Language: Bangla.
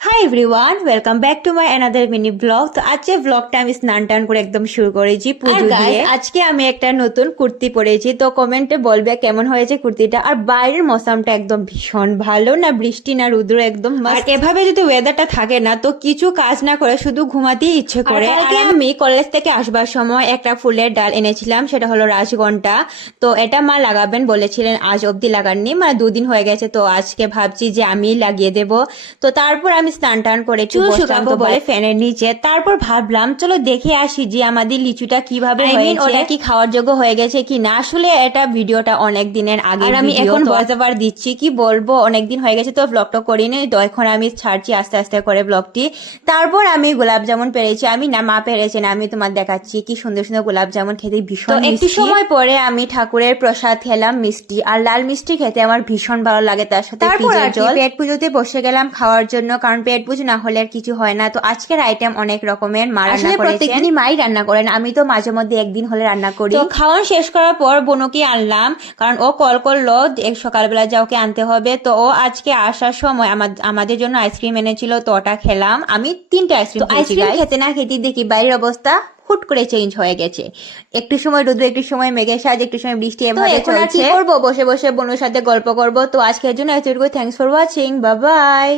Hi everyone, welcome back to my another mini blog. তো আজকে ব্লগটা আমি স্নান টান করে একদম শুরু করেছি পুজো দিয়ে। আজকে আমি একটা নতুন কুর্তি পরেছি, তো কমেন্টে বলবে কেমন হয়েছে কুর্তিটা। আর বাইরের মৌসুমটা একদম ভীষণ ভালো, না বৃষ্টি না রুদ্র, একদম আর এভাবে যদি ওয়েদারটা থাকে না তো কিছু কাজ না করে শুধু ঘুমাতেই ইচ্ছে করে। আর আমি কলেজ থেকে আসবার সময় একটা ফুলের ডাল এনেছিলাম, সেটা হলো রাজঘন্টা। তো এটা মা লাগাবেন বলেছিলেন, আজ অবধি লাগাননি, মানে 2 দিন হয়ে গেছে। তো আজকে ভাবছি যে আমি লাগিয়ে দেব। তো তারপর আমি স্নান টান করে চুল শুকাবো বলে ফ্যানের নিচে। তারপর ভাবলাম চলো দেখে আসি যে আমাদের লিচুটা কিভাবে হয়েছে, ওটা কি খাওয়ার যোগ্য হয়ে গেছে কি না। আসলে এটা ভিডিওটা অনেক দিনের আগে, আমি এখন ভয়েস ওভার দিচ্ছি, কি বলবো, অনেকদিন হয়ে গেছে তো ব্লগটা করিনি। তো এখন আমি ছাড়ছি আস্তে আস্তে করে ব্লগটি। তারপর আমি গোলাপ জামুন পেরেছি, আমি না মা পেরেছেন, আমি তোমার দেখাচ্ছি কি সুন্দর সুন্দর গোলাপ জামুন, খেতে ভীষণ মিষ্টি। একটু সময় পরে আমি ঠাকুরের প্রসাদ খেলাম, মিষ্টি আর লাল মিষ্টি খেতে আমার ভীষণ ভালো লাগে, তার সাথে পেট পুজোতে বসে গেলাম খাওয়ার জন্য, কারণ পেট পুজো না হলে আর কিছু হয় না। তো আজকের আইটেম অনেক রকমের, মা রান্না করেছেন, প্রত্যেকদিনই মাই রান্না করেন, আমি তো মাঝে মধ্যে একদিন হলে রান্না করি। তো খাওয়ান শেষ করার পর বোনকে আনলাম, কারণ ও কল করলো সকালবেলা যা ওকে আনতে হবে। তো ও আজকে আসার সময় আমাদের জন্য আইসক্রিম এনেছিল, তো ওটা খেলাম। আমি 3টে আইসক্রিম খেতে না খেতে দেখি বাইরের অবস্থা হুট করে চেঞ্জ হয়ে গেছে। একটু সময় রোদ্র, একটু সময় মেঘের সাজ, একটু সময় বৃষ্টি, এভাবে চলছে। কি করবো, বসে বসে বোনের সাথে গল্প করব। তো আজকের জন্য এতটুকু, thanks for watching, bye bye.